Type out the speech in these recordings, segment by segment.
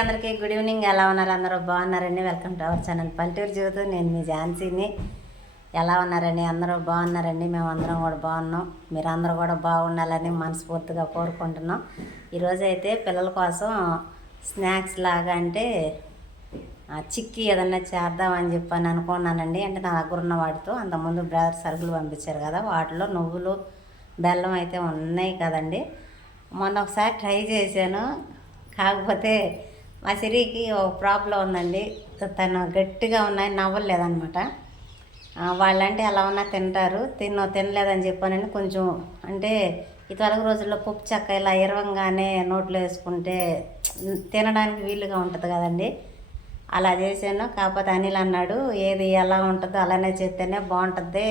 అందరికీ good evening. ఎలా ఉన్నారు? అందరూ బాగున్నారండి. వెల్కమ్ టు అవర్ ఛానల్ పల్లెటూరు జీవితం. నేను మీ ఝాన్సీని. ఎలా ఉన్నారండి? అందరూ బాగున్నారండి. మేము అందరం కూడా బాగున్నాం. మీరు అందరూ కూడా బాగుండాలని మనస్ఫూర్తిగా కోరుకుంటున్నాం. ఈరోజు అయితే పిల్లల కోసం స్నాక్స్ లాగా అంటే చిక్కీ ఏదన్నా చేద్దామని చెప్పని అనుకున్నానండి. అంటే నా దగ్గర ఉన్న వాటితో అంతకుముందు బ్రదర్ సరుకులు పంపించారు కదా, వాటిలో నువ్వులు బెల్లం అయితే ఉన్నాయి కదండి. మొన్న ఒకసారి ట్రై చేశాను. కాకపోతే మా సిరికి ఒక ప్రాబ్లం ఉందండి. తను గట్టిగా ఉన్నాయి, నవ్వలేదనమాట. వాళ్ళంటే ఎలా ఉన్నా తింటారు, తినలేదని చెప్పానని కొంచెం అంటే ఇదివరకు రోజుల్లో పప్పు చెక్క ఇలా ఇరవంగానే నోట్లో వేసుకుంటే తినడానికి వీలుగా ఉంటుంది కదండి. అలా చేశాను. కాకపోతే అనిల్ అన్నాడు, ఏది ఎలా ఉంటుందో అలానే చేస్తేనే బాగుంటుంది,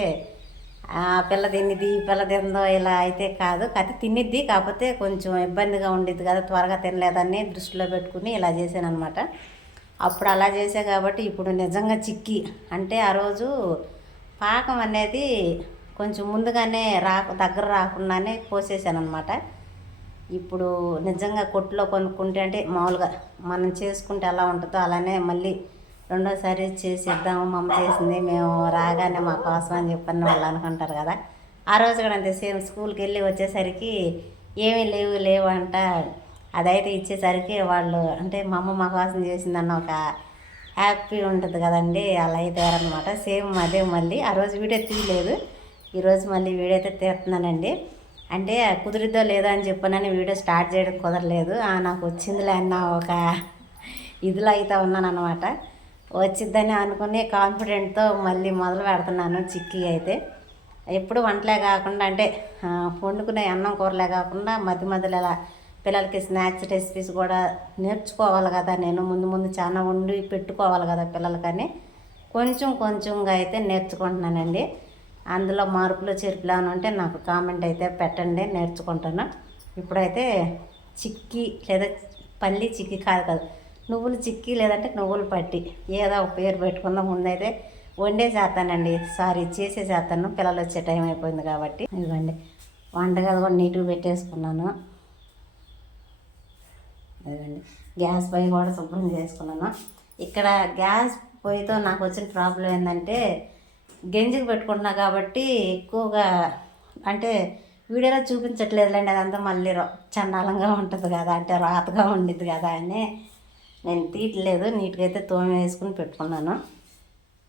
పిల్ల తినిద్ది ఈ పిల్ల తిందో ఇలా అయితే కాదు, కథ తినిద్ది, కాకపోతే కొంచెం ఇబ్బందిగా ఉండిద్ది కదా, త్వరగా తినలేదని దృష్టిలో పెట్టుకుని ఇలా చేశాను అనమాట. అప్పుడు అలా చేసా కాబట్టి ఇప్పుడు నిజంగా చిక్కి అంటే ఆ రోజు పాకం అనేది కొంచెం ముందుగానే దగ్గర రాకుండానే పోసేసాను అనమాట. ఇప్పుడు నిజంగా కొట్టులో కొనుక్కుంటే అంటే మామూలుగా మనం చేసుకుంటే ఎలా ఉంటుందో అలానే మళ్ళీ రెండోసారి చేసేద్దాము, మా అమ్మ చేసింది మేము రాగానే మా కోసం అని చెప్పని వాళ్ళు అనుకుంటారు కదా. ఆ రోజు కూడా అంతే, సేమ్ స్కూల్కి వెళ్ళి వచ్చేసరికి ఏమీ లేవు అంట. అదైతే ఇచ్చేసరికి వాళ్ళు అంటే మా అమ్మ మా కోసం చేసిందన్న ఒక హ్యాపీ ఉంటుంది కదండి, అలా అయితే అనమాట. సేమ్ అదే మళ్ళీ ఆ రోజు వీడియో తీయలేదు, ఈరోజు మళ్ళీ వీడియో అయితే తీస్తున్నానండి. అంటే కుదిరిద్దో లేదో అని చెప్పనని వీడియో స్టార్ట్ చేయడం కుదరలేదు. నాకు వచ్చిందిలే అన్న ఒక ఇదిలో అయితే ఉన్నాను అనమాట. వచ్చిద్దని అనుకుని కాన్ఫిడెంట్తో మళ్ళీ మొదలు పెడుతున్నాను చిక్కీ అయితే. ఎప్పుడు వంటలే కాకుండా అంటే వండుకునే అన్నం కూరలే కాకుండా మధ్య మధ్యలో ఇలా పిల్లలకి స్నాక్స్ రెసిపీస్ కూడా నేర్చుకోవాలి కదా. నేను ముందు చాలా వండి పెట్టుకోవాలి కదా పిల్లలకని కొంచెంగా అయితే నేర్చుకుంటున్నానండి. అందులో మార్పులు చేర్పులు ఏమైనా ఉంటే నాకు కామెంట్ అయితే పెట్టండి, నేర్చుకుంటాను. ఇప్పుడైతే చిక్కీ లేదా పల్లి చిక్కీ కాదు నువ్వులు చిక్కీ లేదంటే నువ్వులు పట్టి ఏదో ఒక పేరు పెట్టుకుందాం. ముందైతే వండేసేస్తానండి, చేసేసేస్తాను, పిల్లలు వచ్చే టైం అయిపోయింది కాబట్టి. ఇదిగోండి వంటగది కూడా నీట్గా పెట్టేసుకున్నాను. ఇదిగోండి గ్యాస్ పొయ్యి కూడా శుభ్రం చేసుకున్నాను. ఇక్కడ గ్యాస్ పొయ్యితో నాకు వచ్చిన ప్రాబ్లం ఏంటంటే గెంజికి పెట్టుకుంటున్నా కాబట్టి ఎక్కువగా అంటే వీడియోలో చూపించట్లేదులేండి, అదంతా మళ్ళీ చండాలంగా ఉంటుంది కదా, అంటే రాతగా ఉండిద్ది కదా అని నేను తీయట్లేదు. నీట్గా అయితే వేసుకుని పెట్టుకున్నాను.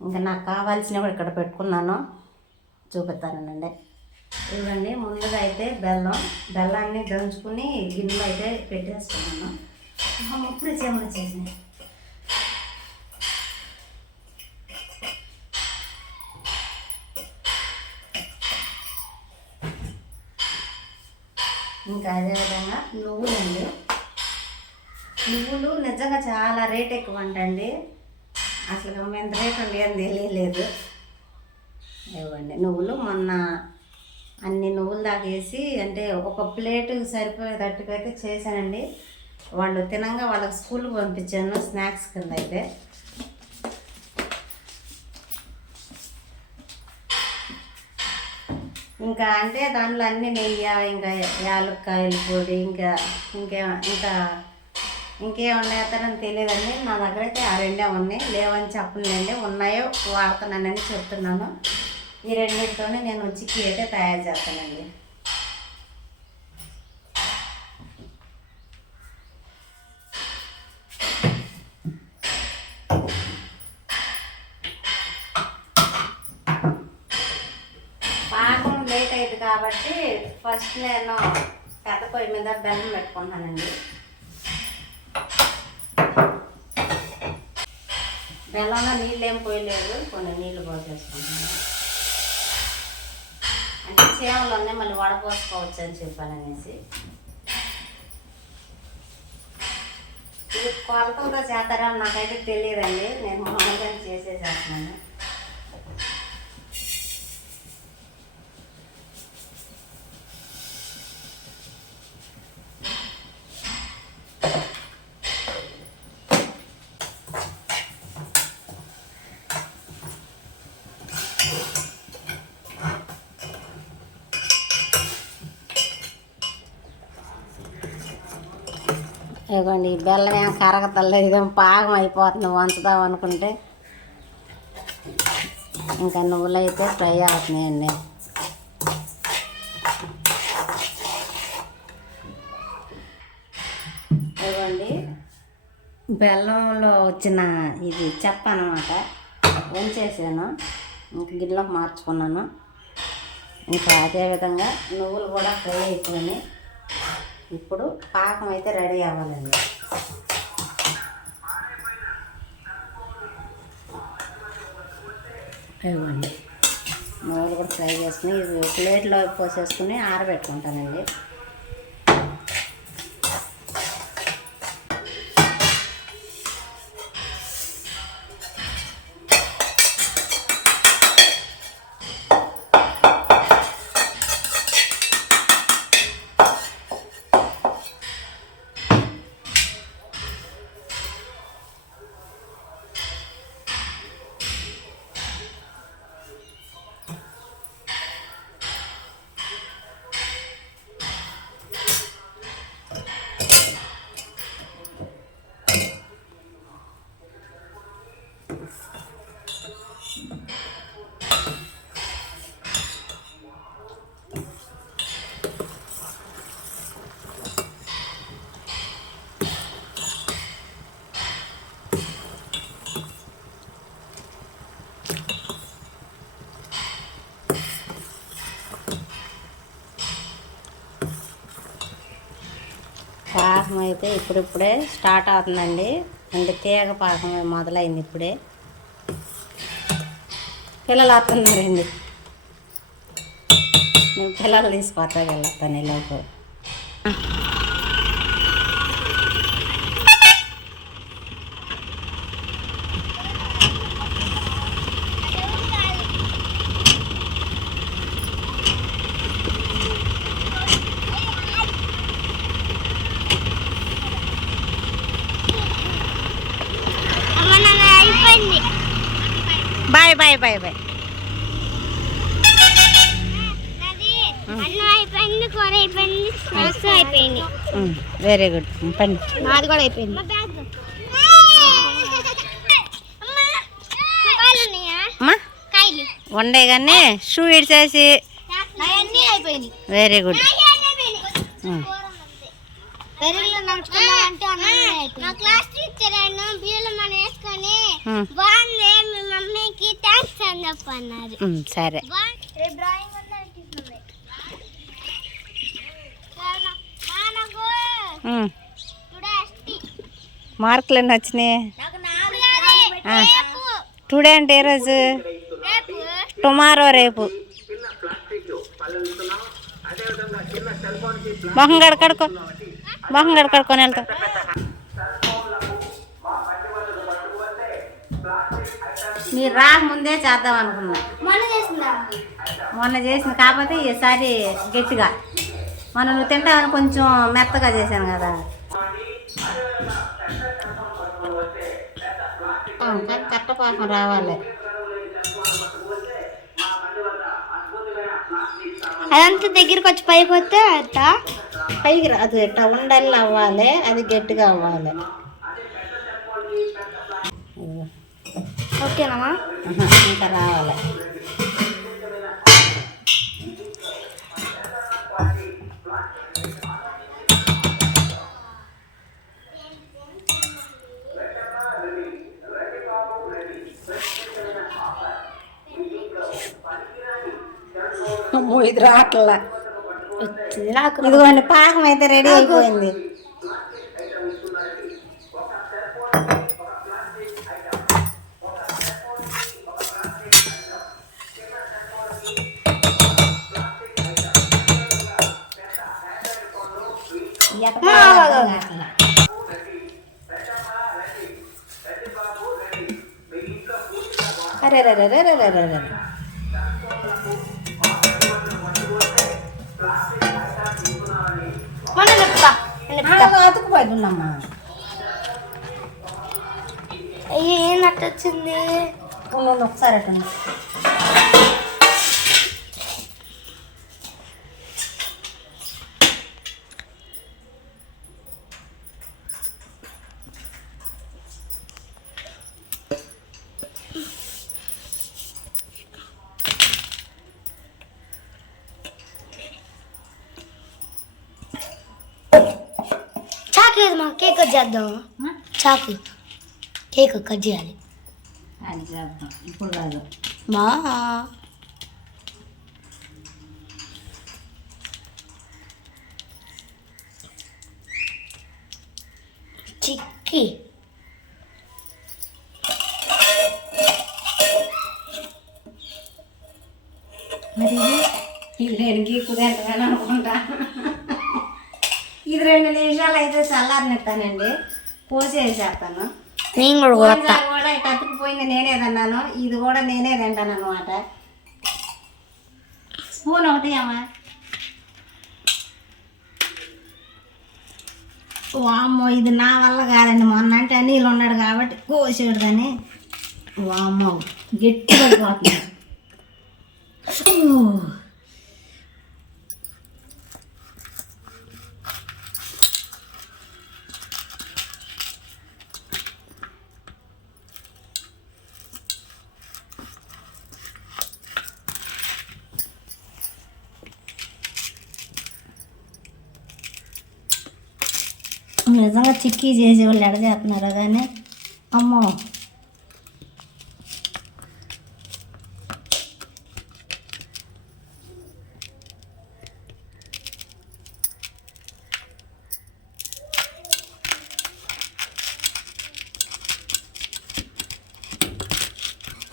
ఇంకా నాకు కావాల్సినవి కూడా ఇక్కడ పెట్టుకున్నాను, చూపిస్తానండి. ఇవ్వండి ముందుగా అయితే బెల్లాన్ని దంచుకుని గిన్నెలో అయితే పెట్టేసుకున్నాను. ఇప్పుడు చేమలు చేసినాయి. ఇంకా అదేవిధంగా నువ్వులు నిజంగా చాలా రేట్ ఎక్కువ అంటండి. అసలు ఎంత రేట్ ఉండి అని తెలియలేదు. ఇవ్వండి నువ్వులు మొన్న అన్ని నువ్వులు దాకేసి అంటే ఒక ప్లేటు సరిపోయేటట్టుగా అయితే చేశానండి. వాళ్ళు తినంగా వాళ్ళకి స్కూల్కి పంపించాను స్నాక్స్ కింద అయితే. ఇంకా అంటే దానిలో అన్ని నెయ్యి, ఇంకా యాలక్కాయల పొడి, ఇంకేమున్నాయని తెలియదండి. నా దగ్గర అయితే ఆ రెండే ఉన్నాయి, లేవని చెప్పలేండి, ఉన్నాయో వాడుతున్నానని చెప్తున్నాను. ఈ రెండింటితోనే నేను చిక్కీ అయితే తయారు చేస్తానండి. పాకం లేట్ అయింది కాబట్టి ఫస్ట్ నేను పెద్ద పొయ్యి మీద బెల్లం పెట్టుకుంటానండి. బెల్లంలో నీళ్ళు ఏం పోయలేదు, కొన్ని నీళ్ళు పోసేసుకుంటాను. అంటే చేమలోనే మళ్ళీ వడపోసుకోవచ్చు అని చెప్పాననేసి. ఇది కొలతలతో చేస్తారా నాకైతే తెలియదండి, నేను మామూలుగా చేసేసేస్తున్నాను. ఇదిగోండి ఈ బెల్లం ఏం కరగతలేదు, ఇదేం పాకం అయిపోతుంది వంచుదాం అనుకుంటే. ఇంకా నువ్వులు అయితే ఫ్రై అవుతున్నాయండి. ఇదిగోండి బెల్లంలో వచ్చిన ఇది చెప్ప అనమాట, వంచేసాను, ఇంక గిన్నెలోకి మార్చుకున్నాను. ఇంకా అదేవిధంగా నువ్వులు కూడా ఫ్రై అయిపోయినాయి. ఇప్పుడు పాకం అయితే రెడీ అవ్వాలండి. ఇవ్వండి నువ్వులు కూడా ఫ్రై చేసుకుని ఇది ప్లేట్లో పోసేసుకుని ఆరబెట్టుకుంటానండి. పాకం అయితే ఇప్పుడిప్పుడే స్టార్ట్ అవుతుందండి. అంటే తీగ పాకం మొదలైంది ఇప్పుడే. పిల్లలు వస్తున్నారండి, నేను పిల్లలు తీసుకొస్తాను వెళ్ళొస్తాను ఇలాగ. Bye bye bye bye. Very good పండి. నాది కూడా అయిపోయింది. వండే కానీ షూ ఇడిచేసి. Very good. సరే మార్కులు ఎన్ని వచ్చినాయి? టుడే అంటే ఏ రోజు? టుమారో, రేపు. మొహం కడుక్కో, మొహం కడుక్కొని వెళ్తాం. మీరు రాకముందే చేద్దాం అనుకున్నా, మొన్న చేసింది కాకపోతే ఈసారి గట్టిగా. మొన్న నువ్వు తింటావని కొంచెం మెత్తగా చేశాను కదా. కట్టపాకం రావాలి, అదంతా దగ్గరికి వచ్చి పైకి వస్తే పైకి రాదు, ఎట్లా ఉండల్లా అవ్వాలి, అది గట్టిగా అవ్వాలి. ఓకేనా? ఇంకా రావాలి. ఇది రాట్లా. ఇదిగోండి పాకం అయితే రెడీ అయిపోయింది. అరే రే రే రే రే రే రే. అతుకుపోతుందమ్మా. ఏంటట్టు వచ్చింది? ఒకసారి అటు లేదు మా కేక్ కట్ చేద్దాం. చాకు కేక్ కట్ చేయాలి. అది చేద్దాం ఇప్పుడు కాదు. మా చిక్కి మరి ఇది నేను గీకుదేంటని అనుకుంటా. ఇది 2 నిమిషాలు అయితే చల్లారనిస్తానండి, కోసేసేస్తాను. నేను కూడా కొడతా. కూడా ఇటు అతుకుపోయింది నేనే తిన్నాను, ఇది కూడా నేనే తింటాను అనమాట. స్పూన్ ఒకటి అమ్మా. వామ్మో ఇది నా వల్ల కాదండి, మొన్న అంటే అన్నీళ్ళు ఉన్నాడు కాబట్టి కోసాడు కానీ వామ్మో గట్టిగా పోతుంది. నిజంగా చిక్కీ చేసేవాళ్ళు ఎడ చేస్తున్నారు కానీ అమ్మో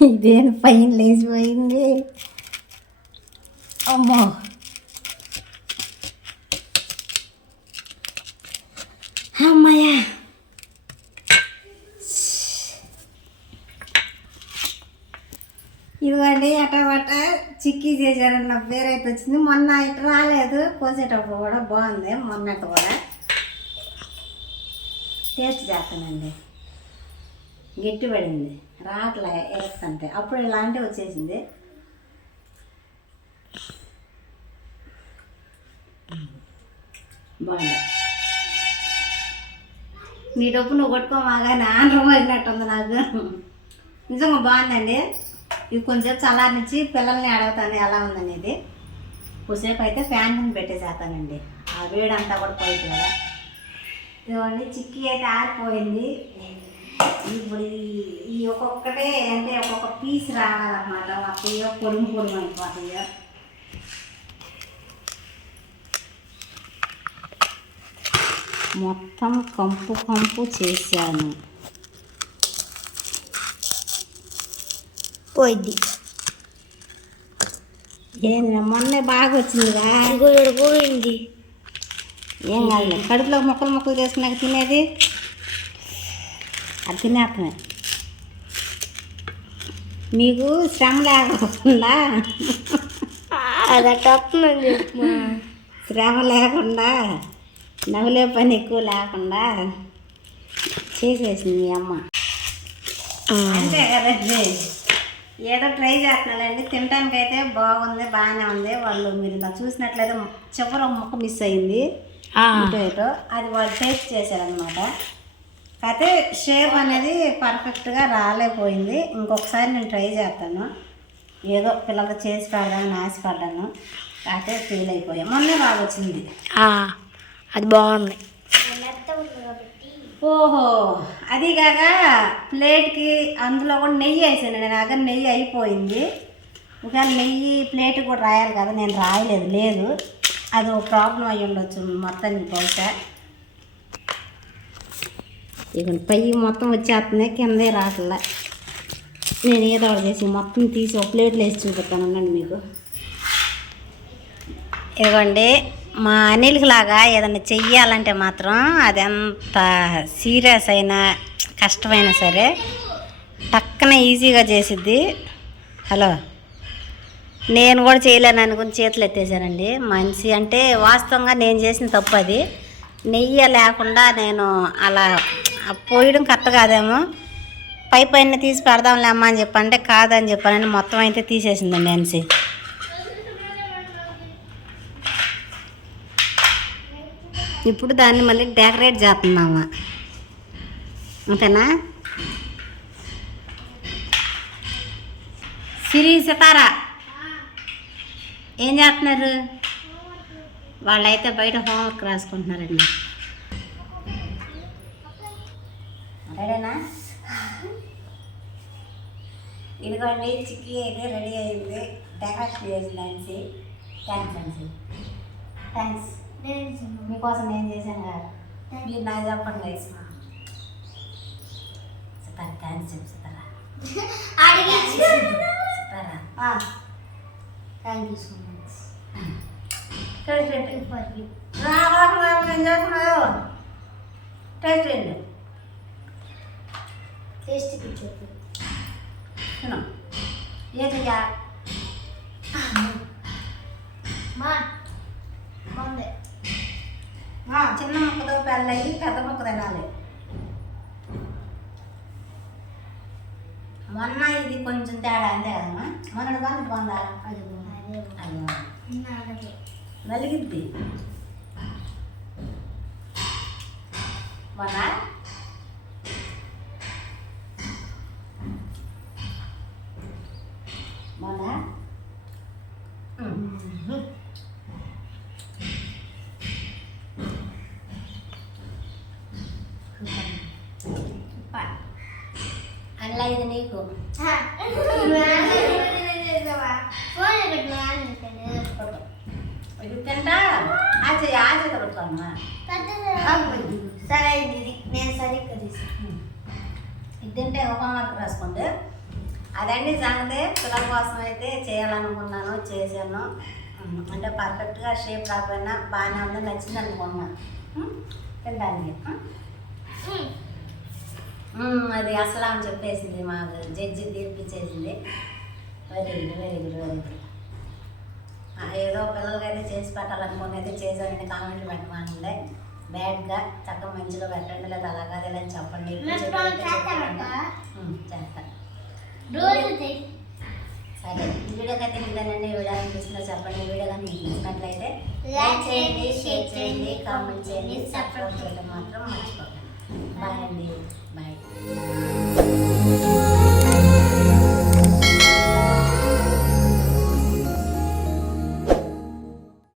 ఇదేం పైన లేచిపోయింది. అమ్మో అమ్మయ్యా. ఇదిగోండి అటబట్ట చిక్కీ చేశారని నా పేరు అయితే వచ్చింది. మొన్న ఇటు రాలేదు, కోసేటప్పుడు కూడా బాగుంది. మొన్నట్టు కూడా టేస్ట్ చేస్తానండి, గట్టి పడింది రాట్లా వేస్తుంటే. అప్పుడు ఇలాంటివి వచ్చేసింది. బాగుంది. నీ డబ్బు నువ్వు కొట్టుకోమాగానే ఆంధ్రం పోయినట్టుంది నాకు. నిజంగా బాగుందండి. ఇది కొంచెం చల్లారనిచ్చి పిల్లల్ని అడుగుతాను ఎలా ఉందనేది. కొద్దిసేపు అయితే ఫ్యాన్ కింద పెట్టేసేస్తానండి, ఆ వేడంతా కూడా పోయింది కదా. ఇదిగోండి చిక్కీ అయితే ఆరిపోయింది. ఇప్పుడు ఈ ఒక్కొక్కటే అంటే ఒక్కొక్క పీస్ రావాలన్నమాట. అత్తయ్యో పొడుము పొడుము అయిపోతాయో. మొత్తం కంపు కంపు చేశాను. పోయింది. ఏంది మొన్నే బాగా వచ్చిందిగా. పోయింది. ఏం కాదు, కడుపులో మొక్కలు మొక్కలు చేసుకున్నాక తినేది అది తినేస్తాను. మీకు శ్రమ లేకుండా శ్రమ లేకుండా నవ్వులే పని ఎక్కువ లేకుండా చేసేసింది మీ అమ్మ. అంతే కదండి, ఏదో ట్రై చేస్తున్నానండి. తినడానికి అయితే బాగుంది, బాగానే ఉంది. వాళ్ళు మీరు నాకు చూసినట్లయితే చివరి ముక్క మిస్ అయింది ఇటో, అది వాళ్ళు టేస్ట్ చేశారనమాట. అయితే షేప్ అనేది పర్ఫెక్ట్గా రాలేకపోయింది. ఇంకొకసారి నేను ట్రై చేస్తాను. ఏదో పిల్లలకి చేసి పెడదామని ఆశపడ్డాను, అయితే ఫెయిల్ అయిపోయాం. మొన్నే బాగా వచ్చింది, అది బాగుంది. ఓహో అది కాక ప్లేట్కి అందులో కూడా నెయ్యి వేసాను నేను. అక్కడ నెయ్యి అయిపోయింది. ఒకవేళ నెయ్యి ప్లేట్ కూడా రాయాలి కదా, నేను రాయలేదు. లేదు, అది ఒక ప్రాబ్లం అయ్యి ఉండొచ్చు మొత్తానికి బహుశా. ఇక పై మొత్తం వచ్చేస్తున్నాయి, కిందే రావట్లే. నేను ఏదో ఒకటి చేసి మొత్తం తీసి ఒక ప్లేట్లో వేసి చూపిస్తాను అన్నాను మీకు. ఇదిగోండి మా అనిల్కి లాగా ఏదైనా చెయ్యాలంటే మాత్రం అది ఎంత సీరియస్ అయినా కష్టమైనా సరే టక్కన ఈజీగా చేసిద్ది. హలో, నేను కూడా చేయలేను అనుకుని చేతులు ఎత్తేసానండి. మనిషి అంటే వాస్తవంగా నేను చేసిన తప్పు అది. నెయ్యి లేకుండా నేను అలా పోయడం కరెక్ట్ కాదేమో, పైన తీసి పెడదాంలే అమ్మ అని చెప్పంటే కాదని చెప్పానని మొత్తం అయితే తీసేసిందండి అనిసి. ఇప్పుడు దాన్ని మళ్ళీ డెకరేట్ చేస్తున్నాము, అంతేనా? సిరి సితారా ఏం చేస్తున్నారు? వాళ్ళైతే బయట హోంవర్క్ రాసుకుంటున్నారండి. ఓకేనా? ఇదిగోండి చిక్కీ అయితే రెడీ అయింది. డెకరేషన్ చేసింది నాన్సీ. Thanks Nancy. థ్యాంక్స్. మీకోసం నేను చేశాను కదా, మీరు నాకు చెప్పండి. సితారా థ్యాంక్స్ చెప్పు Sitara. Sitara thank you so much. Taste ఏంటి? నేను చెప్పున్నావు టేస్ట్ ఏంటి? టేస్ట్ చెప్పు. తిను ఏదిగా బాగుంది. చిన్న ముక్కతో పెళ్ళయి పెద్ద ముక్క తినాలి. మొన్న ఇది కొంచెం తేడా అంతే కదమ్మా. మొన్నటి బాగుంది బాగుందా? అది బాగుంది. అయ్యో నలిగిద్ది. మొన్న మొన్న అలా ఇది నీకు ఇది తింటా ఆచే పట్టుకోమ్మా. సరే నేను సరిగ్గా తీసుకున్నాను. ఇది తింటే హోంవర్క్ రాసుకోండి. అదండి సంగతి. పిల్లల కోసం అయితే చేయాలనుకున్నాను, చేశాను. అంటే పర్ఫెక్ట్గా షేప్ రాకపోయినా బాగానే ఉంది, నచ్చింది అనుకున్నాను తినడానికి. అది అసలు అని చెప్పేసింది మాకు జడ్జి తీర్పిచ్చేసింది. Very good very good very good. ఏదో పిల్లలకైతే చేసి పెట్టాలనుకుని అయితే చేశానండి. కామెంట్లు పెట్టమంటే బ్యాడ్గా చక్కగా మంచిగా పెట్టండి, లేదా అలా కాదు ఇలా అని చెప్పండి. చేస్తాను. సరే ఈ వీడియోకి అయితే ఇదేనండి. ఈ వీడియో అనిపిస్తుందో చెప్పండి. ఈ వీడియో కానీ మీకు నచ్చినట్లయితే లైక్ చేయండి, షేర్ చేయండి, కామెంట్ చేయండి, సబ్స్క్రైబ్ చేయడం మాత్రం మర్చిపోకండి. బాయ్ అండి. బాయ్.